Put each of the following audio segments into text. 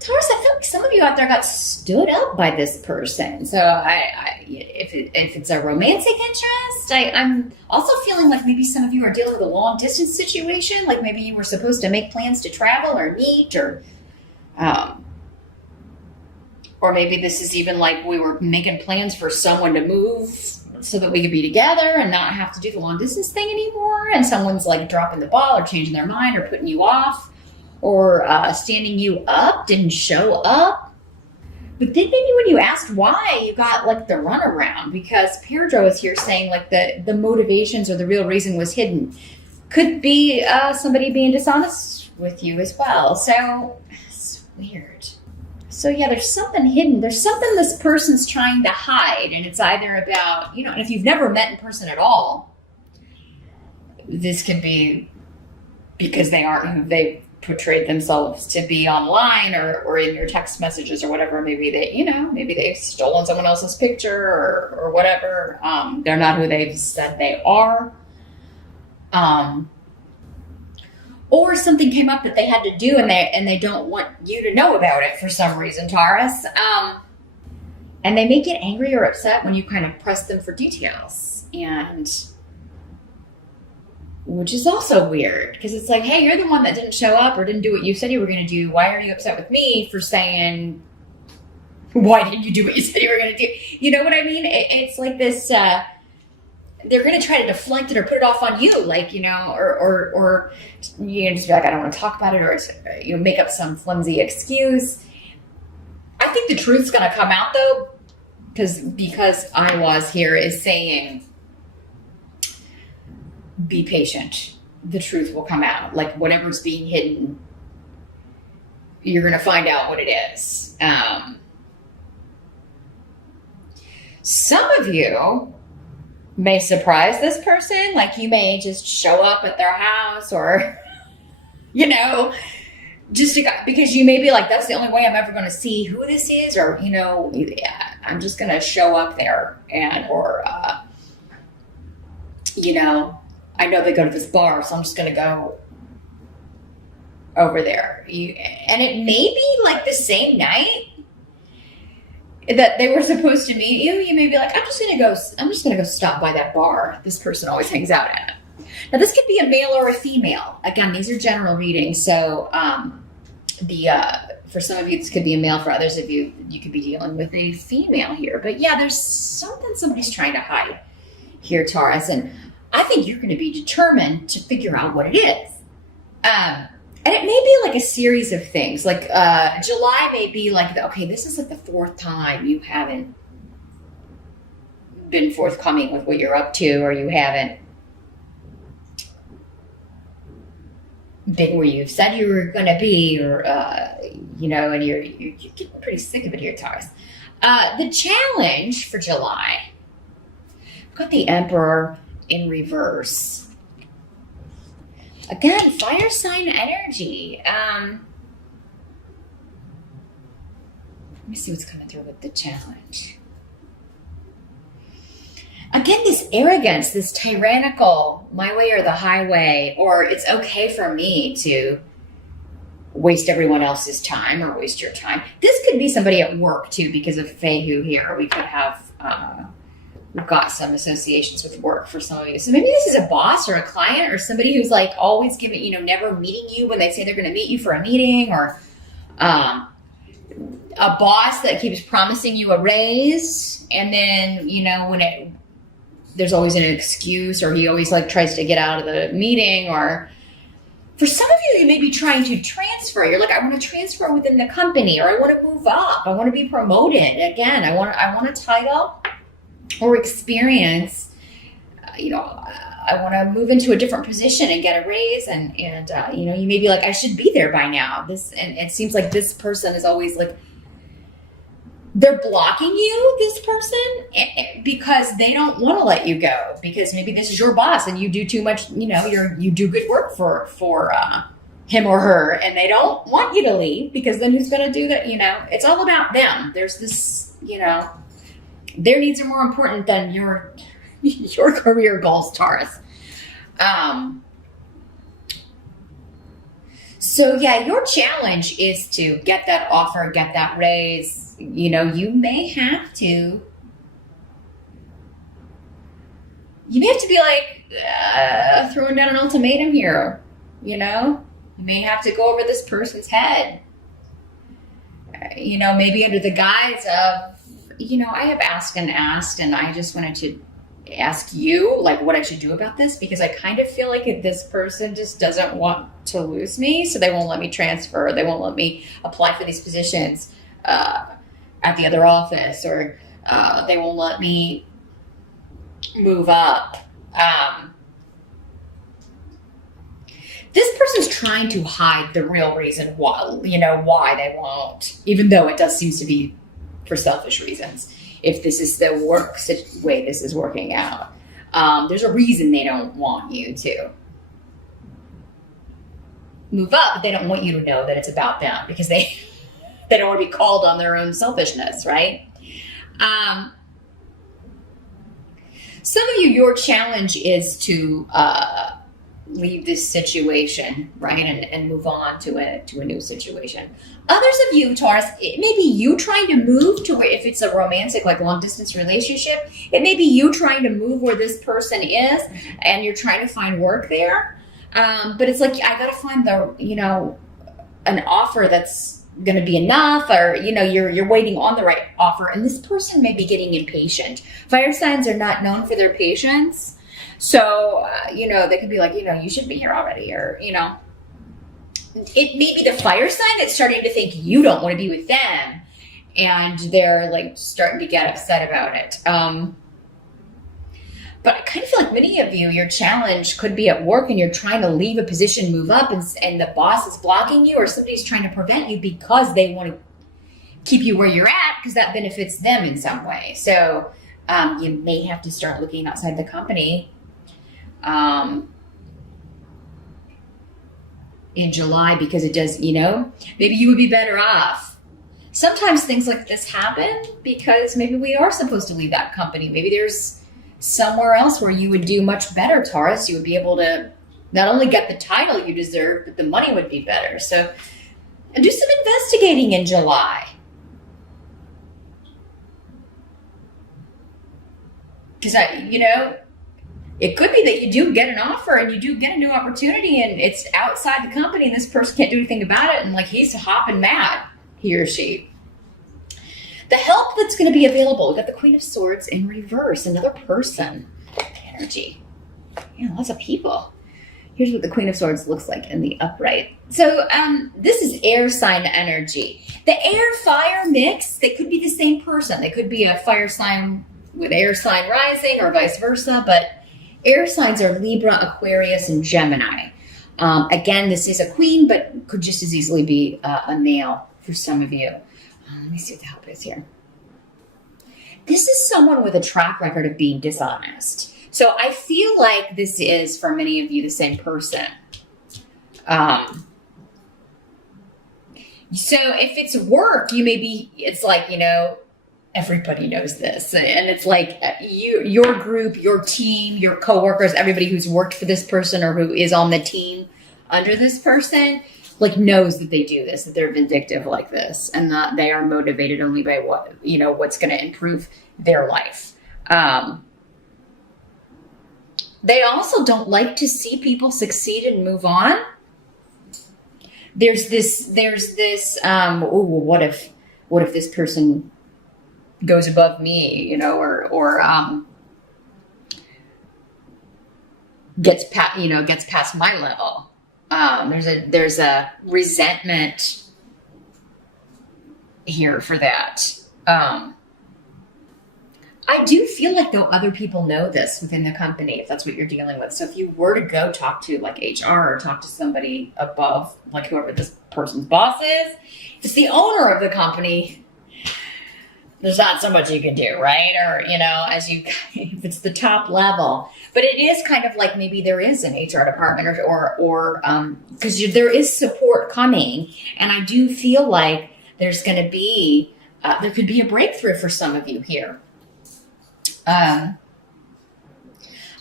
Taurus, I feel like some of you out there got stood up by this person. So if it's a romantic interest, I'm also feeling like maybe some of you are dealing with a long distance situation. Like maybe you were supposed to make plans to travel or meet, or maybe this is even like we were making plans for someone to move so that we could be together and not have to do the long distance thing anymore. And someone's like dropping the ball or changing their mind or putting you off or standing you up, didn't show up. But then maybe when you asked why, you got like the runaround because Pedro is here saying like the motivations or the real reason was hidden. Could be somebody being dishonest with you as well. So it's weird. So yeah, there's something hidden. There's something this person's trying to hide. And it's either about, and if you've never met in person at all, this could be because they aren't who they portrayed themselves to be online or in your text messages or whatever. Maybe maybe they've stolen someone else's picture or whatever. They're not who they've said they are. Or something came up that they had to do and they don't want you to know about it for some reason, Taurus. And they may get angry or upset when you kind of press them for details. Which is also weird because it's like, hey, you're the one that didn't show up or didn't do what you said you were going to do. Why are you upset with me for saying, why didn't you do what you said you were going to do? You know what I mean? It's like this, they're going to try to deflect it or put it off on you, like, or just be like, I don't want to talk about it, or make up some flimsy excuse. I think the truth's going to come out though, because I was here is saying, be patient. The truth will come out. Like whatever's being hidden, you're going to find out what it is. Some of you may surprise this person. Like you may just show up at their house or, just because you may be like, that's the only way I'm ever going to see who this is. Or, I'm just going to show up there I know they go to this bar, so I'm just going to go over there. And it may be like the same night that they were supposed to meet you. You may be like, I'm just going to go stop by that bar this person always hangs out at. Now, this could be a male or a female. Again, these are general readings. So for some of you, this could be a male. For others of you, you could be dealing with a female here. But yeah, there's something somebody's trying to hide here, Taurus. And I think you're going to be determined to figure out what it is. And it may be like a series of things. Like July may be like, okay, this is like the fourth time you haven't been forthcoming with what you're up to, or you haven't been where you've said you were going to be, or, and you're getting pretty sick of it here, Taurus. The challenge for July, I've got the Emperor in reverse. Again, fire sign energy. Let me see what's coming through with the challenge. Again, this arrogance, this tyrannical, my way or the highway, or it's okay for me to waste everyone else's time or waste your time. This could be somebody at work too, because of Fehu here. We could have, we've got some associations with work for some of you. So maybe this is a boss or a client or somebody who's like always giving, never meeting you when they say they're going to meet you for a meeting, or a boss that keeps promising you a raise. And then, when there's always an excuse, or he always like tries to get out of the meeting. Or for some of you, you may be trying to transfer. You're like, I want to transfer within the company, or I want to move up. I want to be promoted. Again, I want a title or experience. I want to move into a different position and get a raise. And you may be like, I should be there by now. And it seems like this person is always like, they're blocking you, this person, because they don't want to let you go, because maybe this is your boss and you do too much, you do good work for him or her, and they don't want you to leave, because then who's going to do that? It's all about them. There's this, their needs are more important than your career goals, Taurus. So yeah, your challenge is to get that offer, get that raise. You may have to. You may have to be like throwing down an ultimatum here. You may have to go over this person's head. Maybe under the guise of, I have asked, and I just wanted to ask you, like, what I should do about this, because I kind of feel like this person just doesn't want to lose me, so they won't let me transfer. They won't let me apply for these positions at the other office, or they won't let me move up. This person's trying to hide the real reason why they won't, even though it does seem to be for selfish reasons. If this is the way this is working out, there's a reason they don't want you to move up, but they don't want you to know that it's about them, because they don't want to be called on their own selfishness, right? Some of you, your challenge is to leave this situation, right, and move on to a new situation. Others of you, Taurus, it may be you trying to move to where, if it's a romantic, like long distance relationship, it may be you trying to move where this person is, and you're trying to find work there. But it's like, I got to find an offer that's going to be enough, or you're waiting on the right offer, and this person may be getting impatient. Fire signs are not known for their patience. So, they could be like, you should be here already, or, it may be the fire sign that's starting to think you don't want to be with them, and they're like starting to get upset about it. But I kind of feel like many of you, your challenge could be at work, and you're trying to leave a position, move up, and the boss is blocking you, or somebody's trying to prevent you because they want to keep you where you're at, because that benefits them in some way. So you may have to start looking outside the company in July, because it does, maybe you would be better off. Sometimes things like this happen because maybe we are supposed to leave that company. Maybe there's somewhere else where you would do much better, Taurus. You would be able to not only get the title you deserve, but the money would be better. So do some investigating in July. Because, it could be that you do get an offer and you do get a new opportunity, and it's outside the company, and this person can't do anything about it, and like he's hopping mad, he or she. The help that's going to be available, we've got the Queen of Swords in reverse, another person energy. Yeah, lots of people. Here's what the Queen of Swords looks like in the upright. So this is air sign energy. The air-fire mix, they could be the same person. They could be a fire sign with air sign rising, or vice versa, but air signs are Libra, Aquarius, and Gemini. Again, this is a queen, but could just as easily be a male for some of you. Let me see what the help is here. This is someone with a track record of being dishonest. So I feel like this is, for many of you, the same person. So if it's work, it's like, everybody knows this. And it's like your group, your team, your coworkers, everybody who's worked for this person or who is on the team under this person, like knows that they do this, that they're vindictive like this, and that they are motivated only by what's going to improve their life. They also don't like to see people succeed and move on. There's this, what if this person goes above me, or gets past my level. There's a resentment here for that. I do feel like, though, other people know this within the company, if that's what you're dealing with. So if you were to go talk to like HR, or talk to somebody above, like whoever this person's boss is, if it's the owner of the company, there's not so much you can do, right? Or, if it's the top level. But it is kind of like maybe there is an HR department or because there is support coming. And I do feel like there's going to be, there could be a breakthrough for some of you here. Other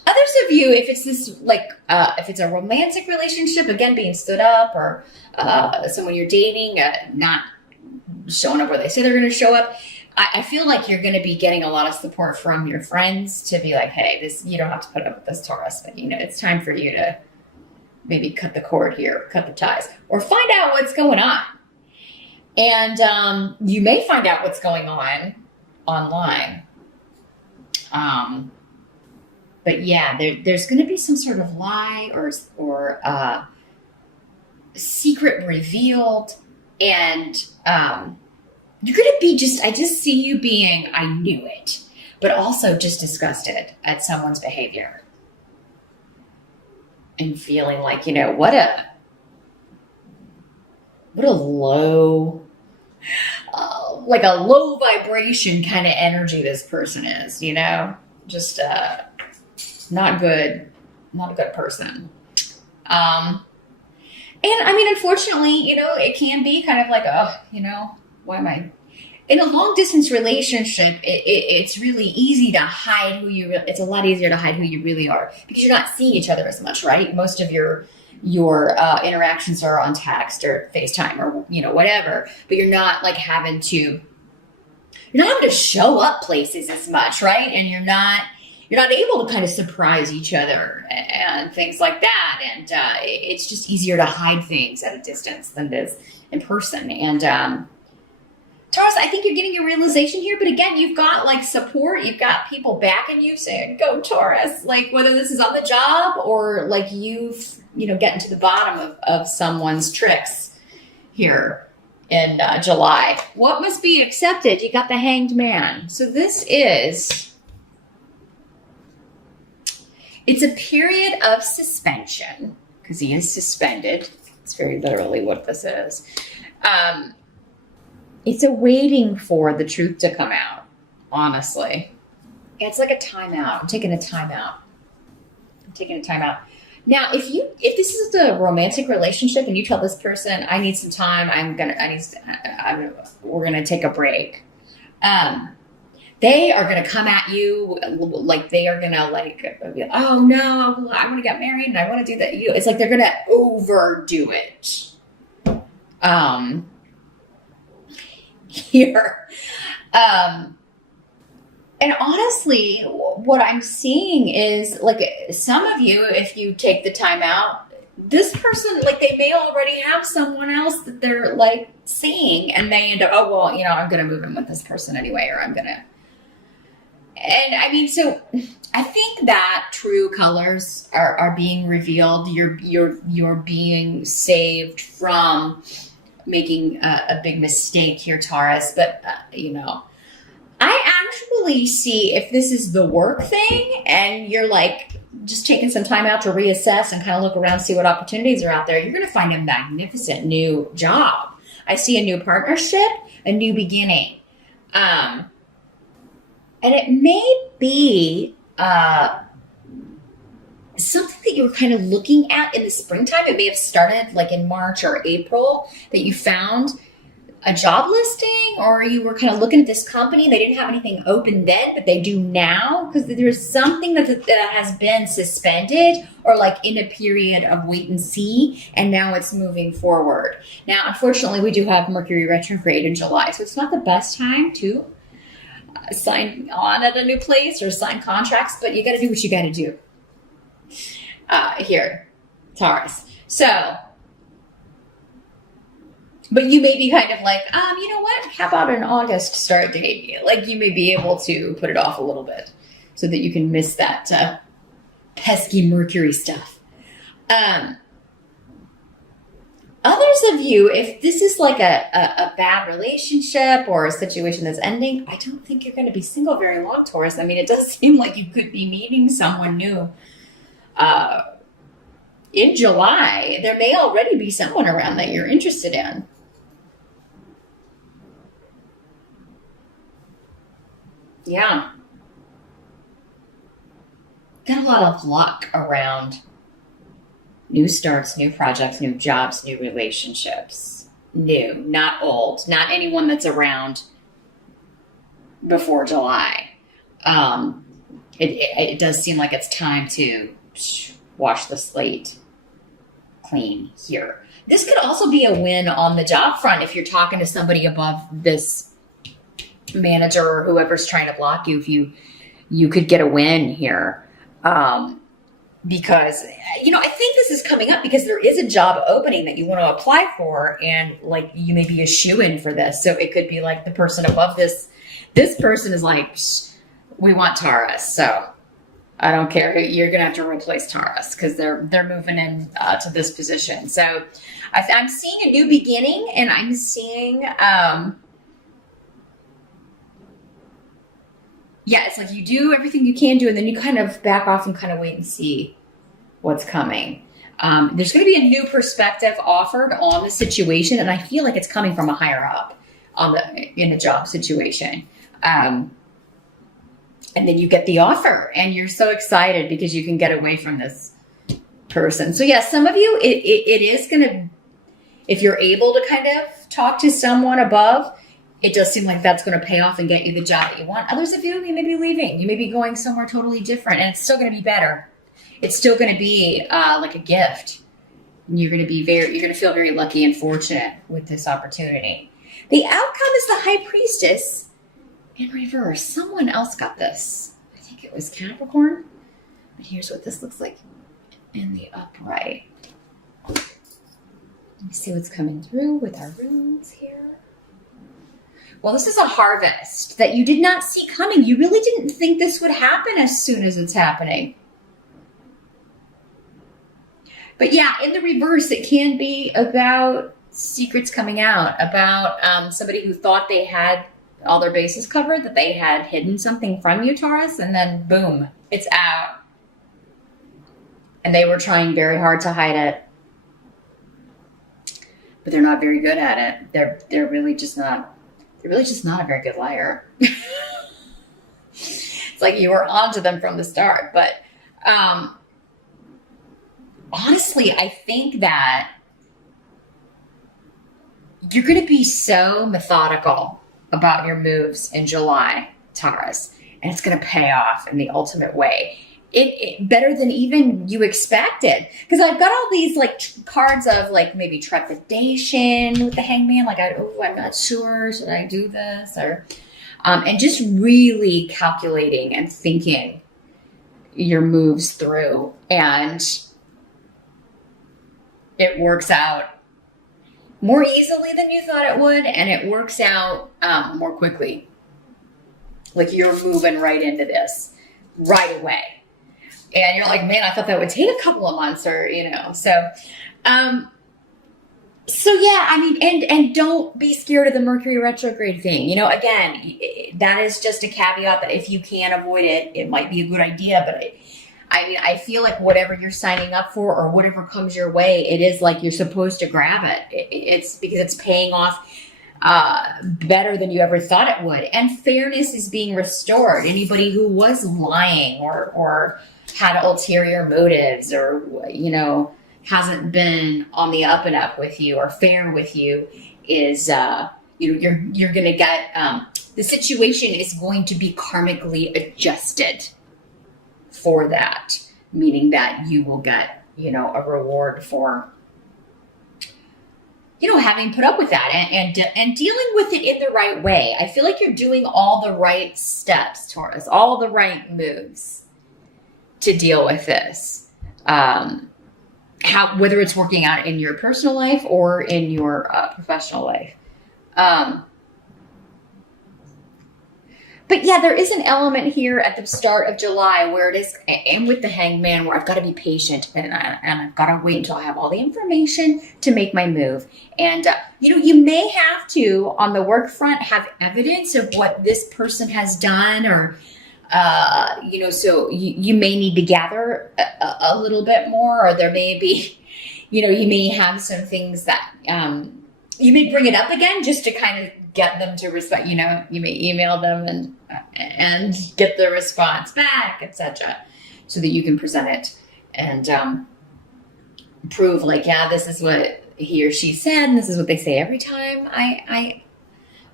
Others of you, if it's this like, if it's a romantic relationship, again, being stood up, or someone you're dating, not showing up where they say they're going to show up, I feel like you're going to be getting a lot of support from your friends to be like, hey, you don't have to put up with this, Taurus, but it's time for you to maybe cut the cord here, cut the ties, or find out what's going on. And you may find out what's going on online. But yeah, there's going to be some sort of lie or secret revealed. And you're going to be I just see you being, I knew it, but also just disgusted at someone's behavior. And feeling like, what a low, like a low vibration kind of energy this person is, just not good, not a good person. And I mean, unfortunately, it can be kind of like, why am I in a long distance relationship? It's really easy to hide it's a lot easier to hide who you really are because you're not seeing each other as much, right? Most of your interactions are on text or FaceTime or, whatever, but you're not having to show up places as much, right? And you're not able to kind of surprise each other and things like that. And it's just easier to hide things at a distance than it is in person. And Taurus, I think you're getting a realization here, but again, you've got support. You've got people backing you saying, go Taurus, whether this is on the job or you've, getting to the bottom of someone's tricks here in July. What must be accepted? You got the Hanged Man. So it's a period of suspension because he is suspended. It's very literally what this is. It's a waiting for the truth to come out, honestly. It's like a timeout. I'm taking a timeout. Now, if this is a romantic relationship and you tell this person, I need some time, we're gonna take a break. They are gonna come at you they are gonna be like, oh no, I want to get married and I want to do that. It's like they're gonna overdo it. Here. And honestly, what I'm seeing is some of you, if you take the time out, this person, they may already have someone else that they're seeing and they end up, oh, well, I'm going to move in with this person anyway, or I'm going to. And I mean, so I think that true colors are being revealed. You're being saved from making a big mistake here, Taurus. But, I actually see if this is the work thing and you're just taking some time out to reassess and kind of look around, see what opportunities are out there, you're going to find a magnificent new job. I see a new partnership, a new beginning. And it may be something that you were kind of looking at in the springtime. It may have started in March or April that you found a job listing, or you were kind of looking at this company. They didn't have anything open then, but they do now because there's something that has been suspended or in a period of wait and see, and now it's moving forward. Now, unfortunately, we do have Mercury retrograde in July, so it's not the best time to sign on at a new place or sign contracts, but you got to do what you got to do here, Taurus. So, but you may be kind of you know what? How about an August start date? You may be able to put it off a little bit so that you can miss that pesky Mercury stuff. Others of you, if this is a bad relationship or a situation that's ending, I don't think you're going to be single very long, Taurus. I mean, it does seem like you could be meeting someone new in July. There may already be someone around that you're interested in. Yeah. Got a lot of luck around new starts, new projects, new jobs, new relationships. New, not old, not anyone that's around before July. it does seem like it's time to wash the slate clean here. This could also be a win on the job front if you're talking to somebody above this manager or whoever's trying to block you. If you could get a win here. Because, I think this is coming up because there is a job opening that you want to apply for, and like you may be a shoo-in for this. So it could be like the person above this person is like, we want Taurus. So I don't care. You're going to have to replace Taurus because they're moving in to this position. So I'm seeing a new beginning, and I'm seeing, it's like you do everything you can do, and then you kind of back off and kind of wait and see what's coming. There's going to be a new perspective offered on the situation, and I feel like it's coming from a higher up in the job situation. And then you get the offer, and you're so excited because you can get away from this person. So yeah, some of you, it is going to, if you're able to kind of talk to someone above, it does seem like that's going to pay off and get you the job that you want. Others of you may be leaving. You may be going somewhere totally different, and it's still going to be better. It's still going to be like a gift. And you're going to feel very lucky and fortunate with this opportunity. The outcome is the High Priestess in reverse. Someone else got this. I think it was Capricorn. But here's what this looks like in the upright. Let me see what's coming through with our runes here. Well, this is a harvest that you did not see coming. You really didn't think this would happen as soon as it's happening. But yeah, in the reverse, it can be about secrets coming out, about somebody who thought they had all their bases covered, that they had hidden something from you, Taurus, and then boom, it's out. And they were trying very hard to hide it. But they're not very good at it. They're really just not a very good liar. It's like you were onto them from the start. But honestly, I think that you're going to be so methodical about your moves in July, Taurus, and it's going to pay off in the ultimate way. It better than even you expected. Because I've got all these like cards of like maybe trepidation with the Hangman. Like, I'm not sure. Should I do this? Or, and just really calculating and thinking your moves through. And it works out more easily than you thought it would. And it works out more quickly. Like you're moving right into this right away. And you're like, man, I thought that would take a couple of months so yeah, I mean, and don't be scared of the Mercury retrograde thing. Again, that is just a caveat that if you can avoid it, it might be a good idea. But I feel like whatever you're signing up for or whatever comes your way, it is like you're supposed to grab it. It's because it's paying off better than you ever thought it would. And fairness is being restored. Anybody who was lying or had ulterior motives or, hasn't been on the up and up with you or fair with you is, you're going to get, the situation is going to be karmically adjusted for that, meaning that you will get, a reward for, having put up with that and dealing with it in the right way. I feel like you're doing all the right steps, Taurus, all the right moves to deal with this. Whether it's working out in your personal life or in your professional life. But yeah, there is an element here at the start of July where it is, and with the Hangman, where I've got to be patient and I've got to wait until I have all the information to make my move. And, you may have to, on the work front, have evidence of what this person has done or, so you may need to gather a little bit more, or there may be, you may have some things that, you may bring it up again just to kind of get them to respect, you may email them and get the response back, etc., so that you can present it and, prove like, yeah, this is what he or she said, and this is what they say every time I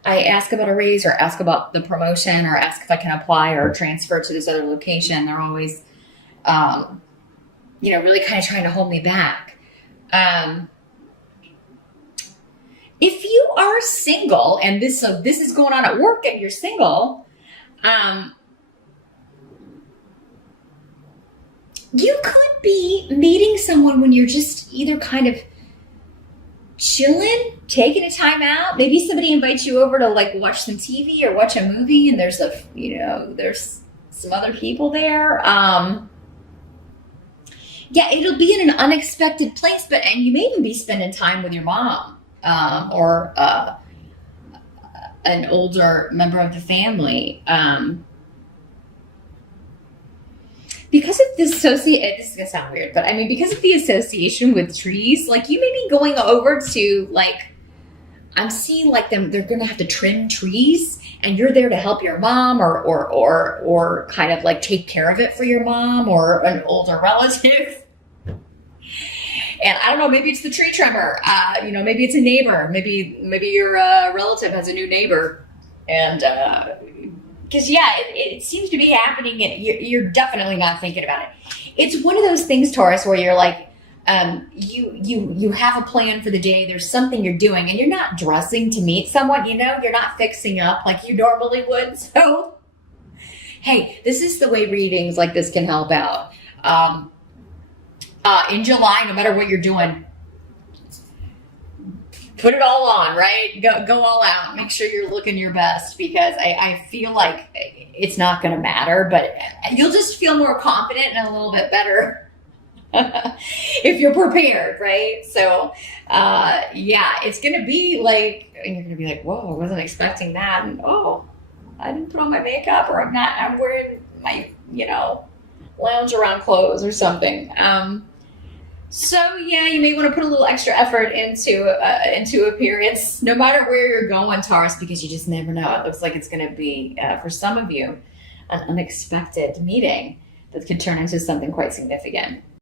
I ask about a raise or ask about the promotion or ask if I can apply or transfer to this other location, they're always, really kind of trying to hold me back. If you are single and this is going on at work and you're single, you could be meeting someone when you're just either kind of chilling, taking a time out. Maybe somebody invites you over to like watch some TV or watch a movie, and there's there's some other people there. It'll be in an unexpected place, and you may even be spending time with your mom or an older member of the family. Because of this this is gonna sound weird, but I mean, because of the association with trees, like you may be going over to I'm seeing they're gonna have to trim trees, and you're there to help your mom or kind of like take care of it for your mom or an older relative. And I don't know, maybe it's the tree trimmer, maybe it's a neighbor, maybe your relative has a new neighbor, and because it seems to be happening, and you're definitely not thinking about it. It's one of those things, Taurus, where you're like, you have a plan for the day. There's something you're doing, and you're not dressing to meet someone. You're not fixing up like you normally would. So, hey, this is the way readings like this can help out. In July, no matter what you're doing, put it all on, right? Go all out. Make sure you're looking your best, because I feel like it's not going to matter, but you'll just feel more confident and a little bit better if you're prepared, right? So, it's going to be like, and you're going to be like, whoa, I wasn't expecting that. And, oh, I didn't put on my makeup, or I'm wearing my, lounge around clothes or something. So you may want to put a little extra effort into appearance, no matter where you're going, Taurus, because you just never know. It looks like it's going to be, for some of you, an unexpected meeting that could turn into something quite significant.